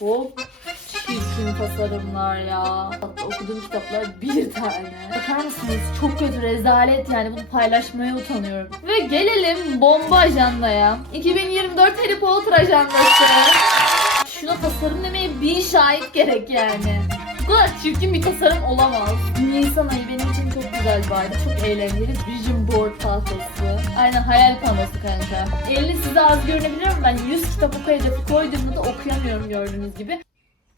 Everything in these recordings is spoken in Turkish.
Çok çirkin tasarımlar ya. Hatta okuduğum kitaplar bir tane. Bakar mısınız? Çok kötü rezalet yani bunu paylaşmaya utanıyorum. Ve gelelim bomba ajandaya. 2024 Harry Potter ajandası. Şuna tasarım demeye bin şahit gerek yani. Bu kadar çirkin bir tasarım olamaz. Nisan ayı benim için güzel aydı. Çok eğlenceli. Vision board tahtası. Aynen hayal panosu kanka. Elini size az görünebilir ama ben 100 kitap oku hedefi koyduğumda da okuyamıyorum gördüğünüz gibi.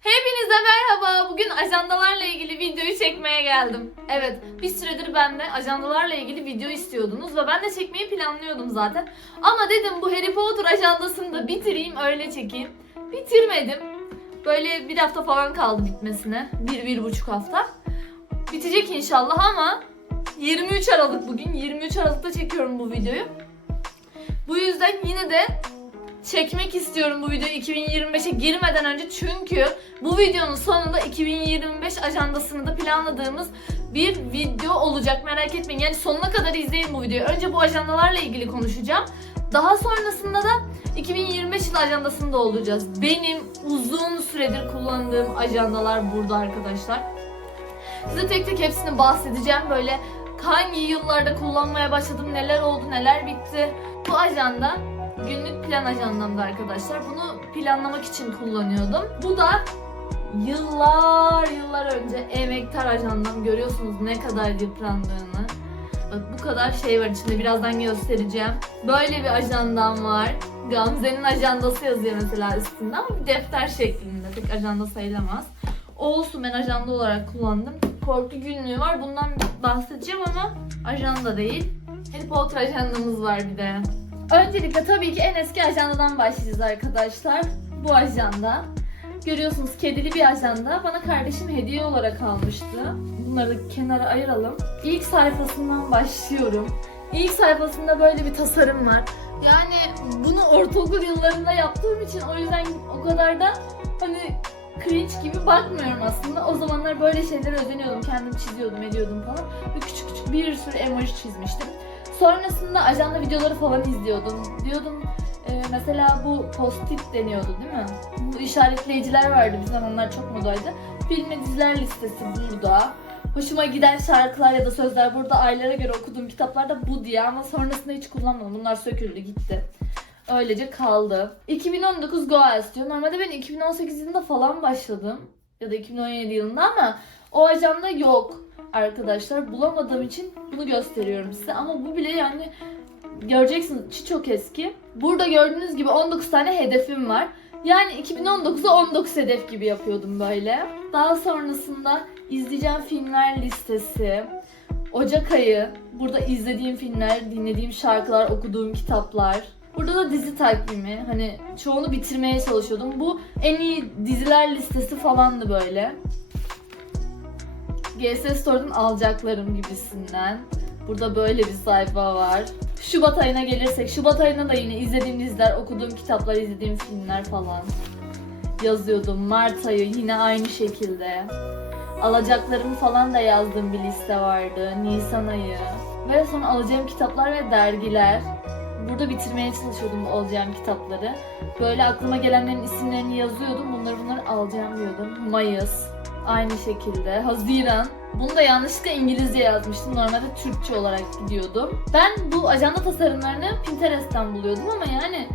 Hepinize merhaba. Bugün ajandalarla ilgili videoyu çekmeye geldim. Evet, bir süredir ben de ajandalarla ilgili video istiyordunuz ve ben de çekmeyi planlıyordum zaten. Ama dedim bu Harry Potter ajandasını da bitireyim öyle çekeyim. Bitirmedim. Böyle bir hafta falan kaldı bitmesine. Bir, bir buçuk hafta. Bitecek inşallah ama 23 Aralık bugün. 23 Aralık'ta çekiyorum bu videoyu. Bu yüzden yine de çekmek istiyorum bu videoyu 2025'e girmeden önce çünkü bu videonun sonunda 2025 ajandasını da planladığımız bir video olacak merak etmeyin. Yani sonuna kadar izleyin bu videoyu. Önce bu ajandalarla ilgili konuşacağım. Daha sonrasında da 2025 yıl ajandasında olacağız. Benim uzun süredir kullandığım ajandalar burada arkadaşlar. Size tek tek hepsini bahsedeceğim. Böyle hangi yıllarda kullanmaya başladım, neler oldu, neler bitti. Bu ajanda günlük plan ajandamda arkadaşlar. Bunu planlamak için kullanıyordum. Bu da yıllar yıllar önce emektar ajandam. Görüyorsunuz ne kadar yıprandığını. Bak bu kadar şey var içinde birazdan göstereceğim. Böyle bir ajandam var. Gamze'nin ajandası yazıyor mesela üstünde ama defter şeklinde. Tek ajanda sayılamaz. Olsun ben ajanda olarak kullandım. Korku günlüğü var. Bundan bahsedeceğim ama ajanda değil. Harry Potter ajandamız var bir de. Öncelikle tabii ki en eski ajandadan başlayacağız arkadaşlar. Bu ajanda. Görüyorsunuz kedili bir ajanda. Bana kardeşim hediye olarak almıştı. Bunları kenara ayıralım. İlk sayfasından başlıyorum. İlk sayfasında böyle bir tasarım var. Yani bunu ortaokul yıllarında yaptığım için o yüzden o kadar da hani cringe gibi bakmıyorum aslında. O zamanlar böyle şeylere özeniyordum. Kendim çiziyordum, ediyordum falan. Ve küçük küçük bir sürü emoji çizmiştim. Sonrasında ajanda videoları falan izliyordum. Diyordum e, mesela bu post-it deniyordu değil mi? Bu işaretleyiciler vardı bir zamanlar çok modaydı. Film ve diziler listesi burada. Hoşuma giden şarkılar ya da sözler burada aylara göre okuduğum kitaplarda bu diye ama sonrasında hiç kullanmadım. Bunlar söküldü gitti. Öylece kaldı. 2019 Goals diyor. Normalde ben 2018 yılında falan başladım. Ya da 2017 yılında ama o ajanda yok arkadaşlar. Bulamadığım için bunu gösteriyorum size. Ama bu bile yani göreceksiniz çok eski. Burada gördüğünüz gibi 19 tane hedefim var. Yani 2019'a 19 hedef gibi yapıyordum böyle. Daha sonrasında izleyeceğim filmler listesi. Ocak ayı. Burada izlediğim filmler, dinlediğim şarkılar, okuduğum kitaplar. Burada da dizi takvimi. Hani çoğunu bitirmeye çalışıyordum. Bu en iyi diziler listesi falandı böyle. GS Store'dan alacaklarım gibisinden. Burada böyle bir sayfa var. Şubat ayına gelirsek, Şubat ayına da yine izlediğim diziler, okuduğum kitaplar, izlediğim filmler falan yazıyordum. Mart ayı yine aynı şekilde. Alacaklarımı falan da yazdığım bir liste vardı. Nisan ayı. Ve sonra alacağım kitaplar ve dergiler. Burada bitirmeye çalışıyordum alacağım kitapları. Böyle aklıma gelenlerin isimlerini yazıyordum. Bunları bunları alacağım diyordum. Mayıs. Aynı şekilde. Haziran. Bunu da yanlışlıkla İngilizce yazmıştım. Normalde Türkçe olarak gidiyordum. Ben bu ajanda tasarımlarını Pinterest'ten buluyordum ama yani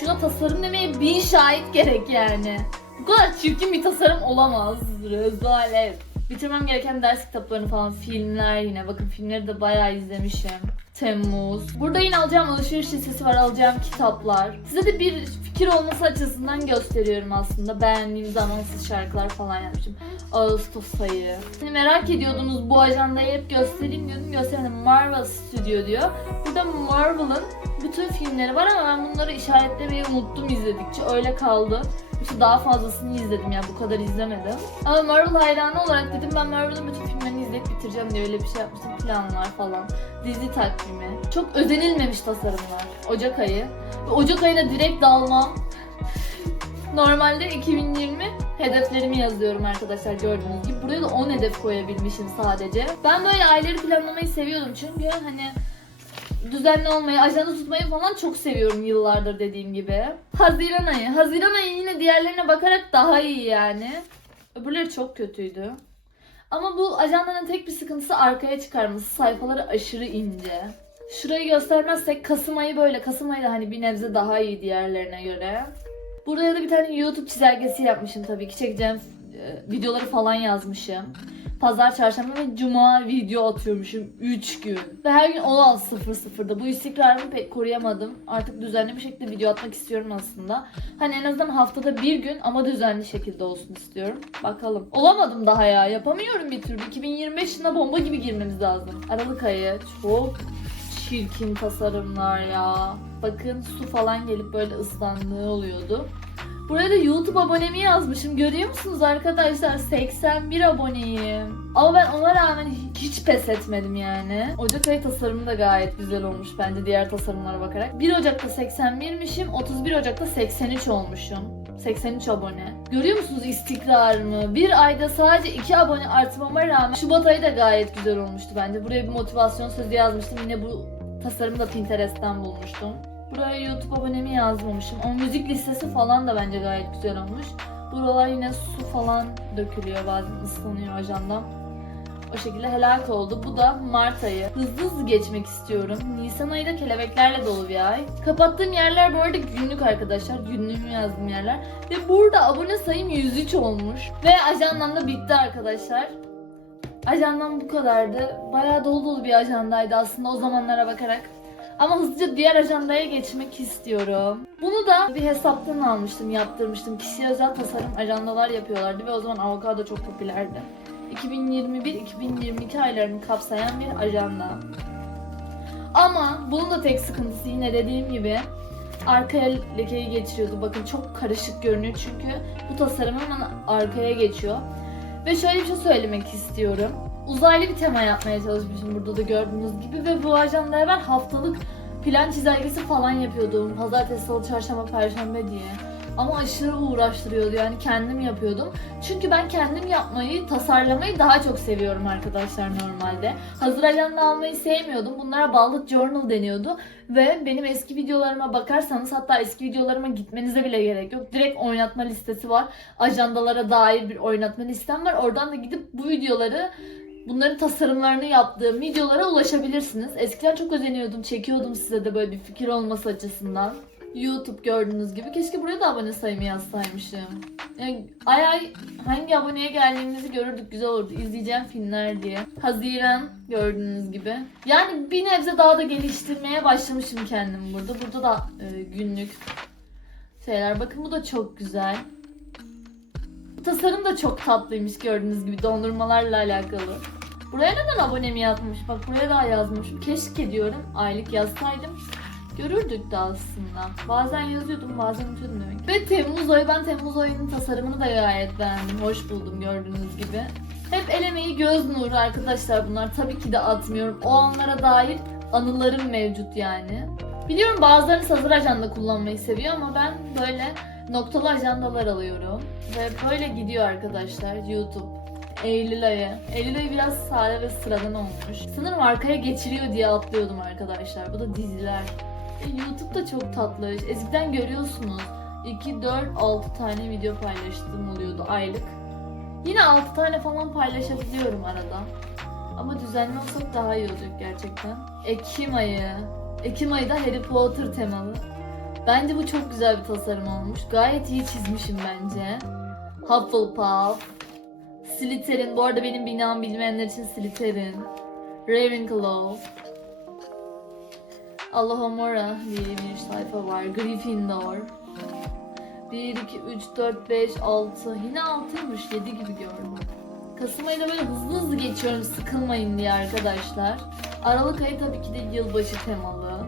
şuna tasarım demeye bin şahit gerek yani. Bu kadar çirkin bir tasarım olamaz. Rezalet. Bitirmem gereken ders kitaplarını falan, filmler yine. Bakın filmleri de bayağı izlemişim. Temmuz. Burada yine alacağım alışveriş listesi var, alacağım kitaplar. Size de bir fikir olması açısından gösteriyorum aslında. Beğendiğim zamansız şarkılar falan yapmışım. Ağustos ayı. Hani merak ediyordunuz bu ajandayı hep göstereyim diyordum. Göstermedim. Marvel Studio diyor. Burada Marvel'ın bütün filmleri var ama ben bunları işaretlemeyi unuttum izledikçe. Öyle kaldı. Daha fazlasını izledim yani bu kadar izlemedim. Ama Marvel hayranı olarak dedim ben Marvel'ın bütün filmlerini izleyip bitireceğim diye öyle bir şey yapmıştım. Planlar falan. Dizi takvimi. Çok özenilmemiş tasarımlar. Ocak ayı. Ve Ocak ayına direkt dalmam. Normalde 2020 hedeflerimi yazıyorum arkadaşlar gördüğünüz gibi. Buraya da 10 hedef koyabilmişim sadece. Ben böyle ayları planlamayı seviyordum çünkü hani düzenli olmayı, ajanda tutmayı falan çok seviyorum yıllardır dediğim gibi. Haziran ayı. Haziran ayı yine diğerlerine bakarak daha iyi yani. Öbürleri çok kötüydü. Ama bu ajandanın tek bir sıkıntısı arkaya çıkarması. Sayfaları aşırı ince. Şurayı göstermezsek Kasım ayı böyle. Kasım ayı da hani bir nebze daha iyi diğerlerine göre. Buraya da bir tane YouTube çizelgesi yapmışım tabii ki. Çekeceğim e, videoları falan yazmışım. Pazar, çarşamba ve cuma video atıyormuşum 3 gün. Ve her gün 16.00'da. Bu istikrarımı pek koruyamadım. Artık düzenli bir şekilde video atmak istiyorum aslında. Hani en azından haftada bir gün ama düzenli şekilde olsun istiyorum. Bakalım. Olamadım daha ya. Yapamıyorum bir türlü. 2025 yılına bomba gibi girmemiz lazım. Aralık ayı. Çok çirkin tasarımlar ya. Bakın su falan gelip böyle ıslandığı oluyordu. Buraya da YouTube abonemi yazmışım. Görüyor musunuz arkadaşlar? 81 aboneyim. Ama ben ona rağmen hiç pes etmedim yani. Ocak ayı tasarımı da gayet güzel olmuş bence diğer tasarımlara bakarak. 1 Ocak'ta 81'mişim, 31 Ocak'ta 83 olmuşum. 83 abone. Görüyor musunuz istikrarımı? Bir ayda sadece 2 abone artmama rağmen Şubat ayı da gayet güzel olmuştu bence. Buraya bir motivasyon sözü yazmıştım. Yine bu tasarımı da Pinterest'ten bulmuştum. Buraya YouTube abonemi yazmamışım. O müzik listesi falan da bence gayet güzel olmuş. Buralar yine su falan dökülüyor bazen ıslanıyor ajandam. O şekilde helak oldu. Bu da Mart ayı. Hızlı hızlı geçmek istiyorum. Nisan ayı da kelebeklerle dolu bir ay. Kapattığım yerler bu arada günlük arkadaşlar. Günlüğümü yazdığım yerler. Ve burada abone sayım 103 olmuş. Ve ajandam da bitti arkadaşlar. Ajandam bu kadardı. Bayağı dolu dolu bir ajandaydı aslında o zamanlara bakarak. Ama hızlıca diğer ajandaya geçmek istiyorum. Bunu da bir hesaptan almıştım, yaptırmıştım. Kişiye özel tasarım ajandalar yapıyorlardı ve o zaman avokado çok popülerdi. 2021-2022 aylarını kapsayan bir ajanda. Ama bunun da tek sıkıntısı yine dediğim gibi arkaya lekeyi geçiriyordu. Bakın çok karışık görünüyor çünkü bu tasarım hemen arkaya geçiyor. Ve şöyle bir şey söylemek istiyorum. Uzaylı bir tema yapmaya çalışmışım burada da gördüğünüz gibi ve bu ajandaya ben haftalık plan çizelgesi falan yapıyordum. Pazartesi, salı, çarşamba, perşembe diye. Ama aşırı uğraştırıyordu yani kendim yapıyordum. Çünkü ben kendim yapmayı, tasarlamayı daha çok seviyorum arkadaşlar normalde. Hazır ajanda almayı sevmiyordum. Bunlara Ballık Journal deniyordu. Ve benim eski videolarıma bakarsanız hatta eski videolarıma gitmenize bile gerek yok. Direkt oynatma listesi var. Ajandalara dair bir oynatma listem var. Oradan da gidip bu videoları bunların tasarımlarını yaptığım videolara ulaşabilirsiniz. Eskiden çok özeniyordum, çekiyordum size de böyle bir fikir olması açısından. YouTube gördüğünüz gibi. Keşke buraya da abone sayımı yazsaymışım. Yani ay ay hangi aboneye geldiğimizi görürdük güzel olurdu. İzleyeceğim filmler diye. Haziran gördüğünüz gibi. Yani bir nebze daha da geliştirmeye başlamışım kendimi burada. Burada da e, günlük şeyler. Bakın bu da çok güzel. Tasarım da çok tatlıymış gördüğünüz gibi dondurmalarla alakalı. Buraya neden abonemi yazmış? Bak buraya daha yazmışım. Keşke diyorum aylık yazsaydım. Görürdük de aslında. Bazen yazıyordum bazen unutuyordum demek. Ve Temmuz ayı ben Temmuz ayının tasarımını da gayet beğendim. Hoş buldum gördüğünüz gibi. Hep el emeği göz nuru arkadaşlar bunlar. Tabii ki de atmıyorum. O anlara dair anılarım mevcut yani. Biliyorum bazılarınız hazır ajanda kullanmayı seviyor ama ben böyle noktalı ajandalar alıyorum. Ve böyle gidiyor arkadaşlar YouTube. Eylül ayı. Eylül ayı biraz sade ve sıradan olmuş. Sanırım arkaya geçiriyor diye atlıyordum arkadaşlar. Bu da diziler. E, YouTube da çok tatlı. Eskiden görüyorsunuz. 2, 4, 6 tane video paylaştığım oluyordu aylık. Yine 6 tane falan paylaşabiliyorum arada. Ama düzenli olsak daha iyi olacak gerçekten. Ekim ayı. Ekim ayı da Harry Potter temalı. Bence bu çok güzel bir tasarım olmuş. Gayet iyi çizmişim bence. Hufflepuff. Slytherin. Bu arada benim binam bilmeyenler için Slytherin. Ravenclaw. Alohomora diye bir sayfa var. Gryffindor. 1, 2, 3, 4, 5, 6. Yine 6'ymış. 7 gibi gördüm. Kasım ayında böyle hızlı hızlı geçiyorum sıkılmayın diye arkadaşlar. Aralık ayı tabii ki de yılbaşı temalı.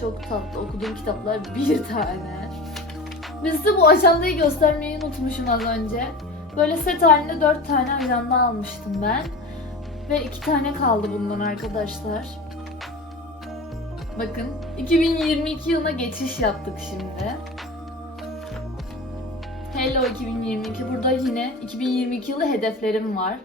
Çok tatlı okuduğum kitaplar bir tane. Ve size bu ajandayı göstermeyi unutmuşum az önce. Böyle set halinde 4 tane ajanda almıştım ben. Ve 2 tane kaldı bundan arkadaşlar. Bakın 2022 yılına geçiş yaptık şimdi. Hello 2022. Burada yine 2022 yılı hedeflerim var.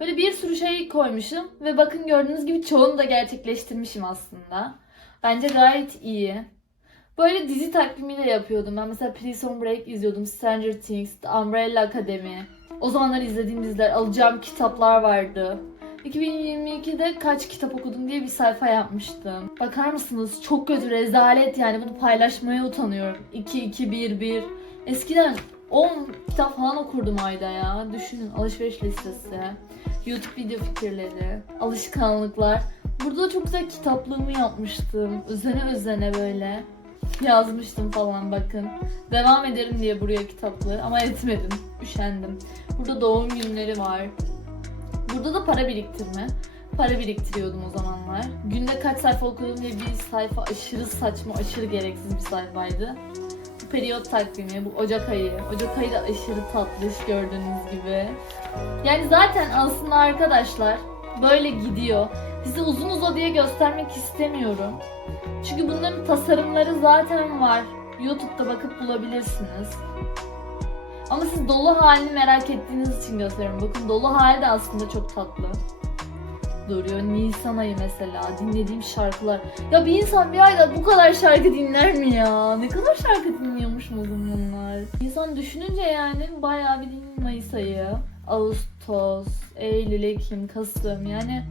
Böyle bir sürü şey koymuşum ve bakın gördüğünüz gibi çoğunu da gerçekleştirmişim aslında. Bence gayet iyi. Böyle dizi takvimiyle yapıyordum. Ben mesela Prison Break izliyordum. Stranger Things, The Umbrella Academy. O zamanlar izlediğim diziler, alacağım kitaplar vardı. 2022'de kaç kitap okudum diye bir sayfa yapmıştım. Bakar mısınız? Çok kötü, rezalet yani. Bunu paylaşmaya utanıyorum. 2, 2, 1, 1. Eskiden 10 kitap falan okurdum ayda ya. Düşünün alışveriş listesi, YouTube video fikirleri, alışkanlıklar. Burada da çok güzel kitaplığımı yapmıştım. Özene özene böyle yazmıştım falan bakın. Devam ederim diye buraya kitaplığı ama etmedim. Üşendim. Burada doğum günleri var. Burada da para biriktirme. Para biriktiriyordum o zamanlar. Günde kaç sayfa okudum diye bir sayfa aşırı saçma, aşırı gereksiz bir sayfaydı. Bu periyot takvimi, bu Ocak ayı. Ocak ayı da aşırı tatlış gördüğünüz gibi. Yani zaten aslında arkadaşlar böyle gidiyor. Size uzun uzadıya göstermek istemiyorum. Çünkü bunların tasarımları zaten var. YouTube'da bakıp bulabilirsiniz. Ama siz dolu halini merak ettiğiniz için gösteriyorum. Bakın dolu hali de aslında çok tatlı. Duruyor. Nisan ayı mesela. Dinlediğim şarkılar. Ya bir insan bir ayda bu kadar şarkı dinler mi ya? Ne kadar şarkı dinliyormuş mu bunlar? İnsan düşününce yani bayağı bir din Mayıs ayı. Ağustos, Eylül, Ekim, Kasım yani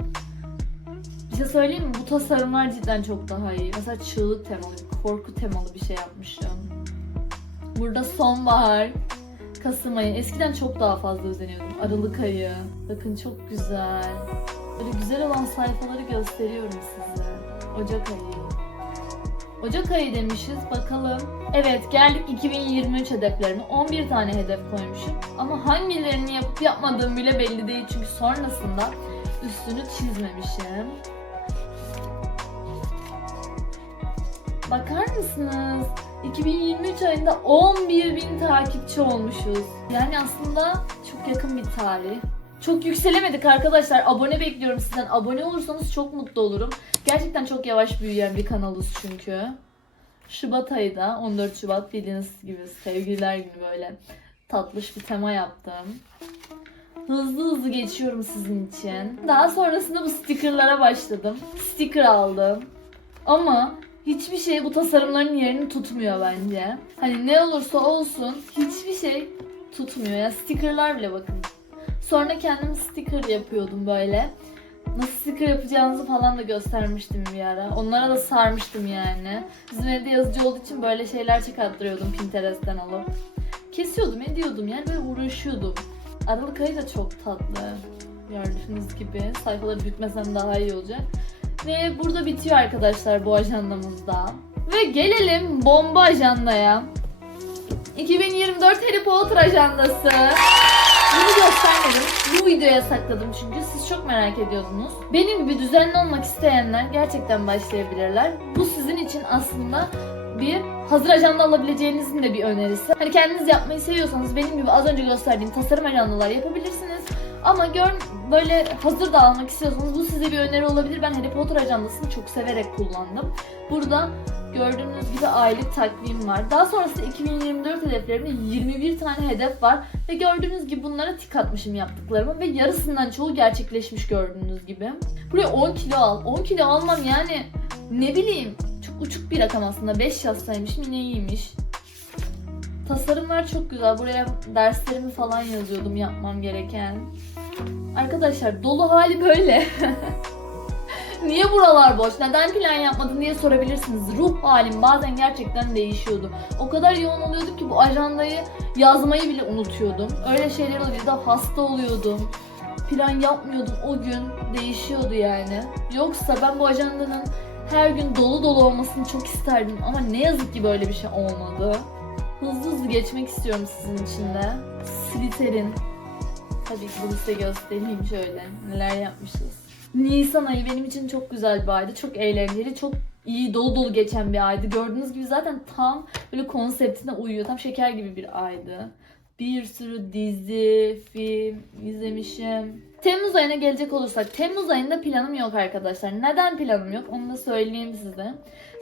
bir şey söyleyeyim mi? Bu tasarımlar cidden çok daha iyi. Mesela çığlık temalı, korku temalı bir şey yapmışım. Burada sonbahar, Kasım ayı. Eskiden çok daha fazla özeniyordum. Aralık ayı. Bakın çok güzel. Böyle güzel olan sayfaları gösteriyorum size. Ocak ayı. Ocak ayı demişiz. Bakalım. Evet geldik 2023 hedeflerime. 11 tane hedef koymuşum. Ama hangilerini yapıp yapmadığım bile belli değil. Çünkü sonrasında üstünü çizmemişim. Bakar mısınız? 2023 ayında 11 bin takipçi olmuşuz. Yani aslında çok yakın bir tarih. Çok yükselemedik arkadaşlar. Abone bekliyorum sizden. Abone olursanız çok mutlu olurum. Gerçekten çok yavaş büyüyen bir kanalız çünkü. Şubat ayı da 14 Şubat bildiğiniz gibi sevgililer günü böyle tatlış bir tema yaptım. Hızlı hızlı geçiyorum sizin için. Daha sonrasında bu stickerlara başladım. Sticker aldım. Ama hiçbir şey bu tasarımların yerini tutmuyor bence. Hani ne olursa olsun hiçbir şey tutmuyor. Ya stickerlar bile bakın. Sonra kendim sticker yapıyordum böyle. Nasıl sticker yapacağınızı falan da göstermiştim bir ara. Onlara da sarmıştım yani. Bizim evde yazıcı olduğu için böyle şeyler çıkarttırıyordum Pinterest'ten alıp. Kesiyordum, ediyordum yani böyle uğraşıyordum. Aralık ayı da çok tatlı. Gördüğünüz gibi. Sayfaları büyütmesem daha iyi olacak. Ve burada bitiyor arkadaşlar bu ajandamızda. Ve gelelim bomba ajandaya. 2024 Harry Potter ajandası. Bunu göstermedim. Bu videoya sakladım çünkü siz çok merak ediyordunuz. Benim gibi düzenli olmak isteyenler gerçekten başlayabilirler. Bu sizin için aslında bir hazır ajanda alabileceğinizin de bir önerisi. Hani kendiniz yapmayı seviyorsanız benim gibi az önce gösterdiğim tasarım ajandalar yapabilirsiniz. Ama gör böyle hazır da almak istiyorsanız bu size bir öneri olabilir. Ben Harry Potter ajandasını çok severek kullandım. Burada gördüğünüz gibi aylık takvim var. Daha sonrasında 2024 hedeflerimde 21 tane hedef var. Ve gördüğünüz gibi bunlara tik atmışım yaptıklarımı. Ve yarısından çoğu gerçekleşmiş gördüğünüz gibi. Buraya 10 kilo al. 10 kilo almam yani ne bileyim çok uçuk bir rakam aslında. 5 yazsaymışım yine iyiymiş. Tasarımlar çok güzel. Buraya derslerimi falan yazıyordum yapmam gereken. Arkadaşlar dolu hali böyle. Niye buralar boş? Neden plan yapmadın diye sorabilirsiniz. Ruh halim bazen gerçekten değişiyordu. O kadar yoğun oluyordum ki bu ajandayı yazmayı bile unutuyordum. Öyle şeyler oluyordu. Hasta oluyordum. Plan yapmıyordum. O gün değişiyordu yani. Yoksa ben bu ajandanın her gün dolu dolu olmasını çok isterdim. Ama ne yazık ki böyle bir şey olmadı. Hızlı hızlı geçmek istiyorum sizin için de. Slytherin. Tabii ki bunu size göstereyim şöyle. Neler yapmışız. Nisan ayı benim için çok güzel bir aydı. Çok eğlenceli, çok iyi, dolu dolu geçen bir aydı. Gördüğünüz gibi zaten tam böyle konseptine uyuyor. Tam şeker gibi bir aydı. Bir sürü dizi, film izlemişim. Temmuz ayına gelecek olursak Temmuz ayında planım yok arkadaşlar. Neden planım yok onu da söyleyeyim size.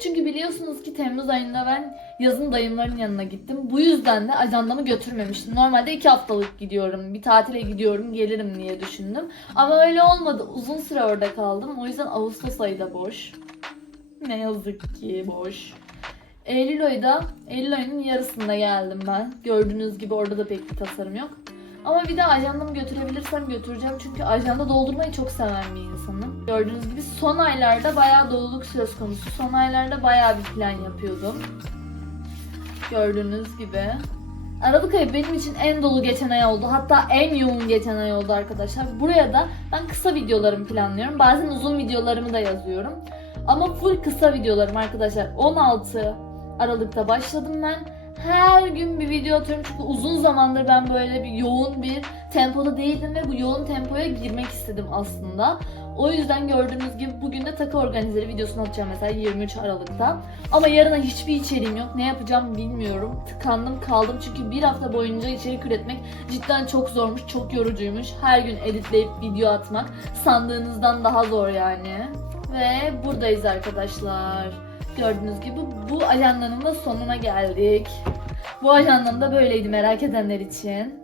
Çünkü biliyorsunuz ki Temmuz ayında ben yazın dayımların yanına gittim. Bu yüzden de ajandamı götürmemiştim. Normalde iki haftalık gidiyorum. Bir tatile gidiyorum gelirim diye düşündüm. Ama öyle olmadı. Uzun süre orada kaldım. O yüzden Ağustos ayı da boş. Ne yazık ki boş. Eylül ayı da Eylül ayının yarısında geldim ben. Gördüğünüz gibi orada da pek bir tasarım yok. Ama bir de ajandamı götürebilirsem götüreceğim. Çünkü ajanda doldurmayı çok seven bir insanım. Gördüğünüz gibi son aylarda bayağı doluluk söz konusu. Son aylarda bayağı bir plan yapıyordum. Gördüğünüz gibi. Aralık ayı benim için en dolu geçen ay oldu. Hatta en yoğun geçen ay oldu arkadaşlar. Buraya da ben kısa videolarımı planlıyorum. Bazen uzun videolarımı da yazıyorum. Ama full kısa videolarım arkadaşlar. 16 Aralık'ta başladım ben. Her gün bir video atıyorum çünkü uzun zamandır ben böyle bir yoğun bir tempoda değildim ve bu yoğun tempoya girmek istedim aslında. O yüzden gördüğünüz gibi bugün de takı organizeri videosunu atacağım mesela 23 Aralık'ta. Ama yarına hiçbir içeriğim yok. Ne yapacağım bilmiyorum. Tıkandım kaldım çünkü bir hafta boyunca içerik üretmek cidden çok zormuş, çok yorucuymuş. Her gün editleyip video atmak sandığınızdan daha zor yani. Ve buradayız arkadaşlar. Gördüğünüz gibi bu ajandanın da sonuna geldik. Bu ajandam da böyleydi merak edenler için.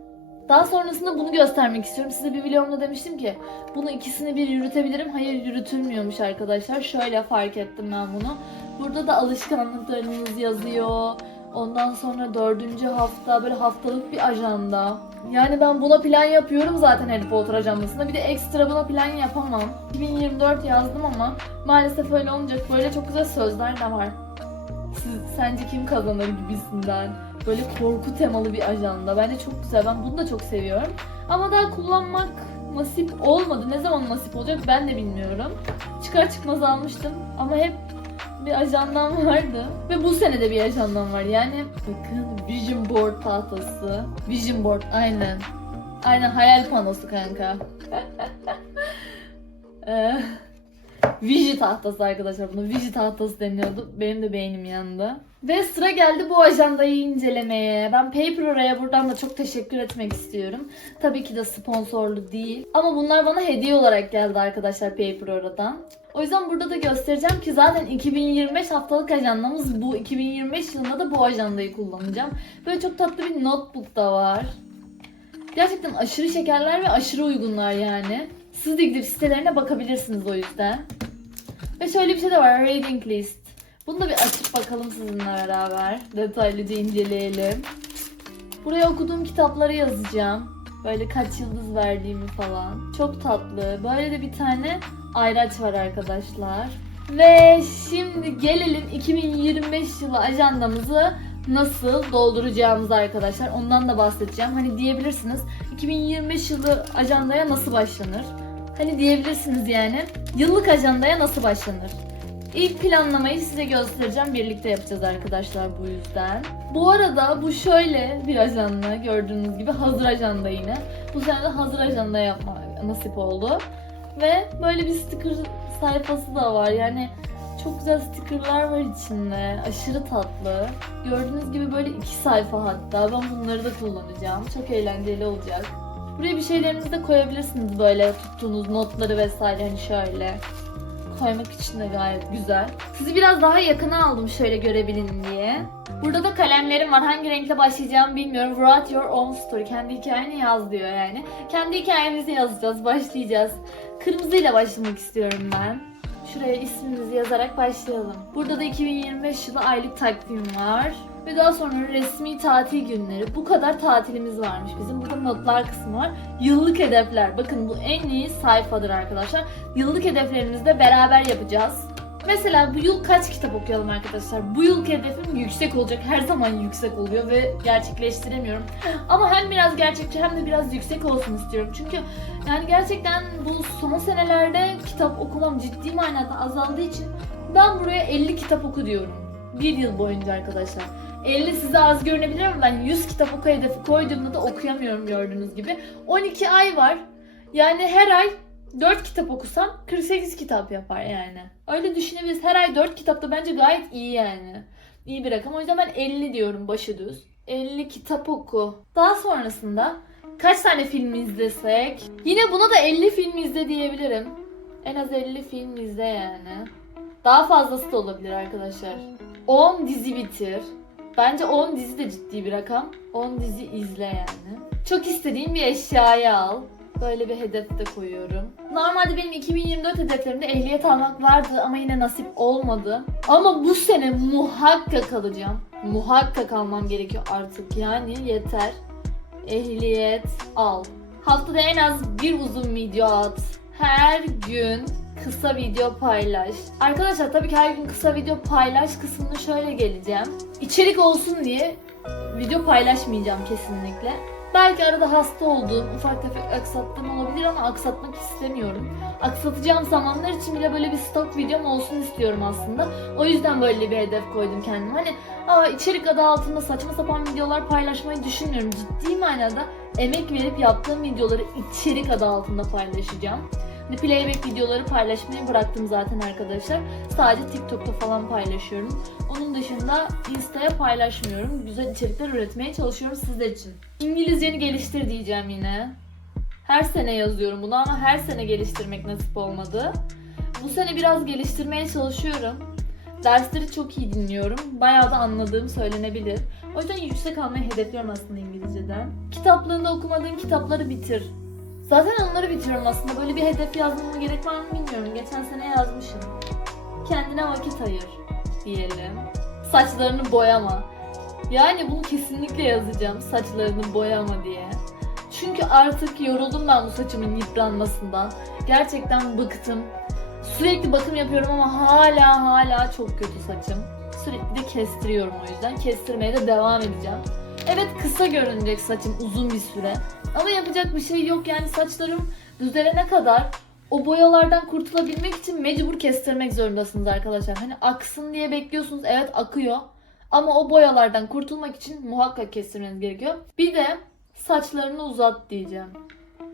Daha sonrasında bunu göstermek istiyorum. Size bir videomda demiştim ki bunu ikisini bir yürütebilirim. Hayır yürütülmüyormuş arkadaşlar. Şöyle fark ettim ben bunu. Burada da alışkanlıklarınız yazıyor. Ondan sonra dördüncü hafta böyle haftalık bir ajanda. Yani ben buna plan yapıyorum zaten Harry Potter ajandasında. Bir de ekstra buna plan yapamam. 2024 yazdım ama maalesef öyle olmayacak. Böyle çok güzel sözler de var. Siz, sence kim kazanır gibisinden. Böyle korku temalı bir ajanda. Bence çok güzel. Ben bunu da çok seviyorum. Ama daha kullanmak nasip olmadı. Ne zaman nasip olacak ben de bilmiyorum. Çıkar çıkmaz almıştım ama hep bir ajandam vardı. Ve bu sene de bir ajandam var. Yani bakın Vision Board tahtası. Vision Board aynen. Aynen hayal panosu kanka. Viji tahtası arkadaşlar. Bunu Viji tahtası deniyordu. Benim de beynim yandı. Ve sıra geldi bu ajandayı incelemeye. Ben Paperora'ya buradan da çok teşekkür etmek istiyorum. Tabii ki de sponsorlu değil. Ama bunlar bana hediye olarak geldi arkadaşlar Paperora'dan. O yüzden burada da göstereceğim ki zaten 2025 haftalık ajandamız bu. 2025 yılında da bu ajandayı kullanacağım. Böyle çok tatlı bir notebook da var. Gerçekten aşırı şekerler ve aşırı uygunlar yani. Siz de gidip sitelerine bakabilirsiniz o yüzden. Ve şöyle bir şey de var. Reading list. Bunu da bir açıp bakalım sizinle beraber. Detaylıca inceleyelim. Buraya okuduğum kitapları yazacağım. Böyle kaç yıldız verdiğimi falan. Çok tatlı. Böyle de bir tane ayraç var arkadaşlar. Ve şimdi gelelim 2025 yılı ajandamızı nasıl dolduracağımız arkadaşlar. Ondan da bahsedeceğim. Hani diyebilirsiniz 2025 yılı ajandaya nasıl başlanır? Hani diyebilirsiniz yani yıllık ajandaya nasıl başlanır? İlk planlamayı size göstereceğim. Birlikte yapacağız arkadaşlar bu yüzden. Bu arada bu şöyle bir ajanda gördüğünüz gibi hazır ajanda yine. Bu sene de hazır ajanda yapma nasip oldu. Ve böyle bir sticker sayfası da var. Yani çok güzel stickerlar var içinde. Aşırı tatlı. Gördüğünüz gibi böyle iki sayfa hatta. Ben bunları da kullanacağım. Çok eğlenceli olacak. Buraya bir şeylerinizi de koyabilirsiniz böyle tuttuğunuz notları vesaire hani şöyle. Koymak için de gayet güzel. Sizi biraz daha yakına aldım şöyle görebilin diye. Burada da kalemlerim var. Hangi renkle başlayacağımı bilmiyorum. Write your own story. Kendi hikayeni yaz diyor yani. Kendi hikayemizi yazacağız, başlayacağız. Kırmızıyla başlamak istiyorum ben. Şuraya ismimizi yazarak başlayalım. Burada da 2025 yılı aylık takvim var. Ve daha sonra resmi tatil günleri. Bu kadar tatilimiz varmış bizim. Burada notlar kısmı var. Yıllık hedefler. Bakın bu en iyi sayfadır arkadaşlar. Yıllık hedeflerimizi de beraber yapacağız. Mesela bu yıl kaç kitap okuyalım arkadaşlar? Bu yıl hedefim yüksek olacak. Her zaman yüksek oluyor ve gerçekleştiremiyorum. Ama hem biraz gerçekçi hem de biraz yüksek olsun istiyorum. Çünkü yani gerçekten bu son senelerde kitap okumam ciddi manada azaldığı için ben buraya 50 kitap oku diyorum. Bir yıl boyunca arkadaşlar. 50 size az görünebilir ama ben 100 kitap oku hedefi koyduğumda da okuyamıyorum gördüğünüz gibi. 12 ay var. Yani her ay 4 kitap okusam 48 kitap yapar yani. Öyle düşünebiliriz. Her ay 4 kitap da bence gayet iyi yani. İyi bir rakam. O yüzden ben 50 diyorum başı düz. 50 kitap oku. Daha sonrasında Kaç tane film izlesek? Yine buna da 50 film izle diyebilirim. En az 50 film izle yani. Daha fazlası da olabilir arkadaşlar. 10 dizi bitir. Bence 10 dizi de ciddi bir rakam. 10 dizi izle yani. Çok istediğin bir eşyayı al. Böyle bir hedef de koyuyorum. Normalde benim 2024 hedeflerimde ehliyet almak vardı ama yine nasip olmadı. Ama bu sene muhakkak alacağım. Muhakkak almam gerekiyor artık yani yeter. Ehliyet al. Haftada en az bir uzun video at. Her gün kısa video paylaş. Arkadaşlar tabii ki her gün kısa video paylaş kısmına şöyle geleceğim. İçerik olsun diye video paylaşmayacağım kesinlikle. Belki arada hasta olduğum, ufak tefek aksattığım olabilir ama aksatmak istemiyorum. Aksatacağım zamanlar için bile böyle bir stok videom olsun istiyorum aslında. O yüzden böyle bir hedef koydum kendime. Hani Aa, içerik adı altında saçma sapan videolar paylaşmayı düşünmüyorum. Ciddi manada emek verip yaptığım videoları içerik adı altında paylaşacağım. Hani playback videoları paylaşmayı bıraktım zaten arkadaşlar. Sadece TikTok'ta falan paylaşıyorum. Onun dışında Insta'ya paylaşmıyorum. Güzel içerikler üretmeye çalışıyorum sizler için. İngilizceni geliştir diyeceğim yine. Her sene yazıyorum bunu ama her sene geliştirmek nasip olmadı. Bu sene biraz geliştirmeye çalışıyorum. Dersleri çok iyi dinliyorum. Bayağı da anladığım söylenebilir. O yüzden yüksek almayı hedefliyorum aslında İngilizceden. Kitaplığında okumadığın kitapları bitir. Zaten onları bitiriyorum aslında. Böyle bir hedef yazmama gerek var mı bilmiyorum. Geçen sene yazmışım. Kendine vakit ayır diyelim. Saçlarını boyama. Yani bunu kesinlikle yazacağım. Saçlarını boyama diye. Çünkü artık yoruldum ben bu saçımın yıpranmasından. Gerçekten bıktım. Sürekli bakım yapıyorum ama hala hala çok kötü saçım. Sürekli de kestiriyorum o yüzden. Kestirmeye de devam edeceğim. Evet kısa görünecek saçım uzun bir süre. Ama yapacak bir şey yok yani saçlarım düzelene kadar o boyalardan kurtulabilmek için mecbur kestirmek zorundasınız arkadaşlar. Hani aksın diye bekliyorsunuz. Evet akıyor. Ama o boyalardan kurtulmak için muhakkak kestirmeniz gerekiyor. Bir de saçlarını uzat diyeceğim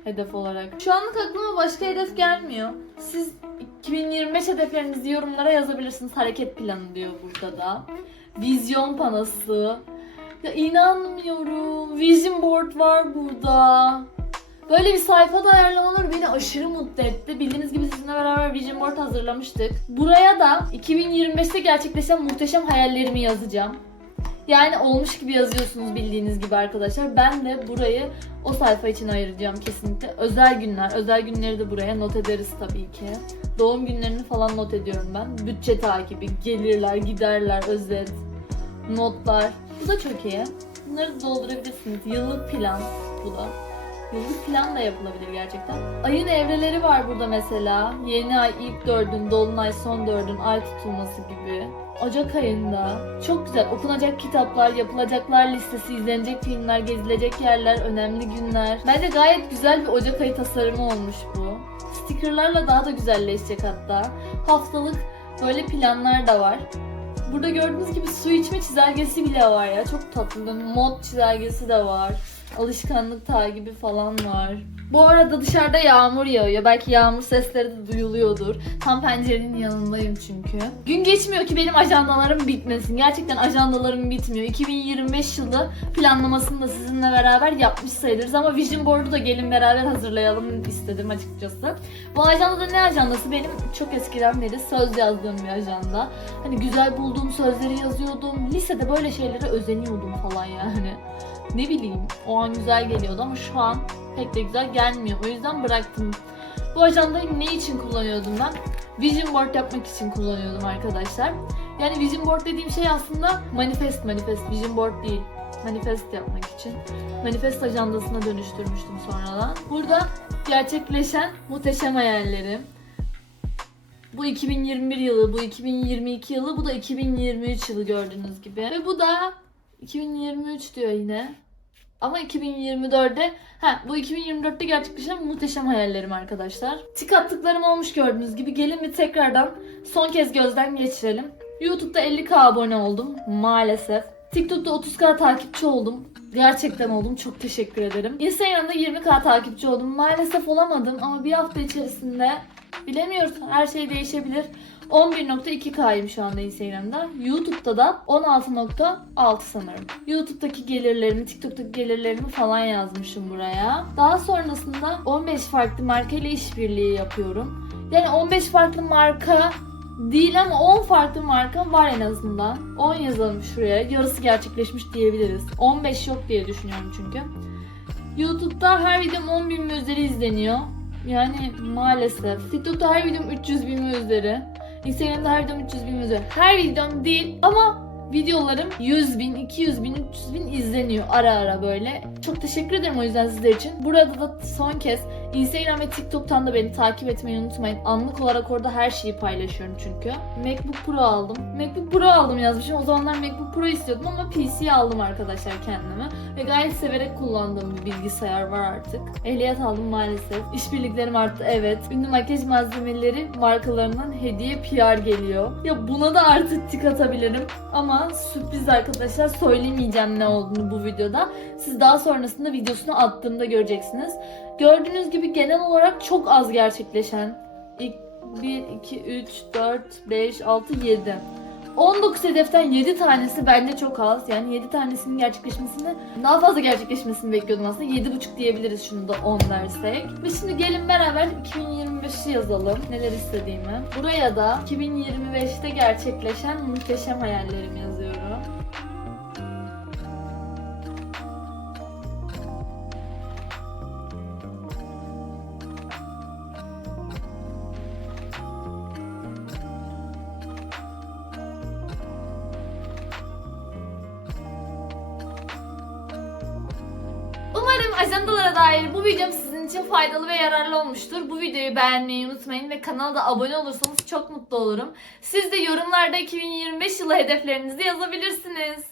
hedef olarak. Şu anlık aklıma başka hedef gelmiyor. Siz 2025 hedeflerinizi yorumlara yazabilirsiniz. Hareket planı diyor burada da. Vizyon panosu. Ya inanmıyorum. Vision board var burada. Böyle bir sayfa da ayarlamaları beni aşırı mutlu etti. Bildiğiniz gibi sizinle beraber Vision Board hazırlamıştık. Buraya da 2025'te gerçekleşen muhteşem hayallerimi yazacağım. Yani olmuş gibi yazıyorsunuz bildiğiniz gibi arkadaşlar. Ben de burayı o sayfa için ayıracağım kesinlikle. Özel günler, özel günleri de buraya not ederiz tabii ki. Doğum günlerini falan not ediyorum ben. Bütçe takibi, gelirler, giderler, özet, notlar. Bu da çok iyi. Bunları doldurabilirsiniz. Yıllık plan bu da. Yıllık plan da yapılabilir gerçekten. Ayın evreleri var burada mesela. Yeni ay ilk dördün, dolunay son dördün, ay tutulması gibi. Ocak ayında çok güzel okunacak kitaplar, yapılacaklar listesi, izlenecek filmler, gezilecek yerler, önemli günler. Bence gayet güzel bir Ocak ayı tasarımı olmuş bu. Stickerlarla daha da güzelleşecek hatta. Haftalık böyle planlar da var. Burada gördüğünüz gibi su içme çizelgesi bile var ya. Çok tatlı. Mod çizelgesi de var. Alışkanlık takibi falan var. Bu arada dışarıda yağmur yağıyor. Belki yağmur sesleri de duyuluyordur. Tam pencerenin yanındayım çünkü. Gün geçmiyor ki benim ajandalarım bitmesin. Gerçekten ajandalarım bitmiyor. 2025 yılı planlamasını da sizinle beraber yapmış sayılırız. Ama Vision Board'u da gelin beraber hazırlayalım istedim açıkçası. Bu ajandada ne ajandası? Benim çok eskiden beri söz yazdığım bir ajanda. Hani güzel bulduğum sözleri yazıyordum. Lisede böyle şeylere özeniyordum falan yani. Ne bileyim o an güzel geliyordu ama şu an pek de güzel gelmiyor. O yüzden bıraktım. Bu ajandayı ne için kullanıyordum ben? Vision board yapmak için kullanıyordum arkadaşlar. Yani vision board dediğim şey aslında manifest manifest. Vision board değil. Manifest yapmak için. Manifest ajandasına dönüştürmüştüm sonradan. Burada gerçekleşen muhteşem hayallerim. Bu 2021 yılı, bu 2022 yılı, bu da 2023 yılı gördüğünüz gibi. Ve bu da 2023 diyor yine. Ama 2024'de, ha bu 2024'te gerçekleşen muhteşem hayallerim arkadaşlar. Tik attıklarım olmuş gördüğünüz gibi. Gelin bir tekrardan son kez gözden geçirelim. YouTube'da 50k abone oldum maalesef. TikTok'ta 30k takipçi oldum. Gerçekten oldum. Çok teşekkür ederim. Instagram'da 20k takipçi oldum. Maalesef olamadım ama bir hafta içerisinde bilemiyoruz. Her şey değişebilir. 11.2K'yım şu anda Instagram'da. YouTube'da da 16.6 sanırım. YouTube'daki gelirlerimi, TikTok'taki gelirlerimi falan yazmışım buraya. Daha sonrasında 15 farklı marka ile işbirliği yapıyorum. Yani 15 farklı marka değil ama 10 farklı marka var en azından. 10 yazalım şuraya. Yarısı gerçekleşmiş diyebiliriz. 15 yok diye düşünüyorum çünkü. YouTube'da her videom 10 bin üzeri izleniyor. Yani maalesef. TikTok'ta her videom 300 bin üzeri. Instagram'da her videom 300 bin üzeri. Her videom değil ama videolarım 100 bin, 200 bin, 300 bin izleniyor ara ara böyle. Çok teşekkür ederim o yüzden sizler için. Burada da son kez Instagram ve TikTok'tan da beni takip etmeyi unutmayın. Anlık olarak orada her şeyi paylaşıyorum çünkü. MacBook Pro aldım. MacBook Pro aldım yazmışım. O zamanlar MacBook Pro istiyordum ama PC aldım arkadaşlar kendime. Ve gayet severek kullandığım bir bilgisayar var artık. Ehliyet aldım maalesef. İşbirliklerim arttı evet. Ünlü makyaj malzemeleri markalarından hediye PR geliyor. Ya buna da artık tik atabilirim. Ama sürpriz arkadaşlar söylemeyeceğim ne olduğunu bu videoda. Siz daha sonrasında videosunu attığımda göreceksiniz. Gördüğünüz gibi genel olarak çok az gerçekleşen ilk 1, 2, 3, 4, 5, 6, 7. 19 hedeften 7 tanesi bence çok az. Yani 7 tanesinin gerçekleşmesini daha fazla gerçekleşmesini bekliyordum aslında. 7,5 diyebiliriz şunu da 10 dersek. Ve şimdi gelin beraber 2025'i yazalım. Neler istediğimi. Buraya da 2025'te gerçekleşen muhteşem hayallerimi yazıyorum. Ajandalara dair bu videom sizin için faydalı ve yararlı olmuştur. Bu videoyu beğenmeyi unutmayın ve kanala da abone olursanız çok mutlu olurum. Siz de yorumlarda 2025 yılı hedeflerinizi yazabilirsiniz.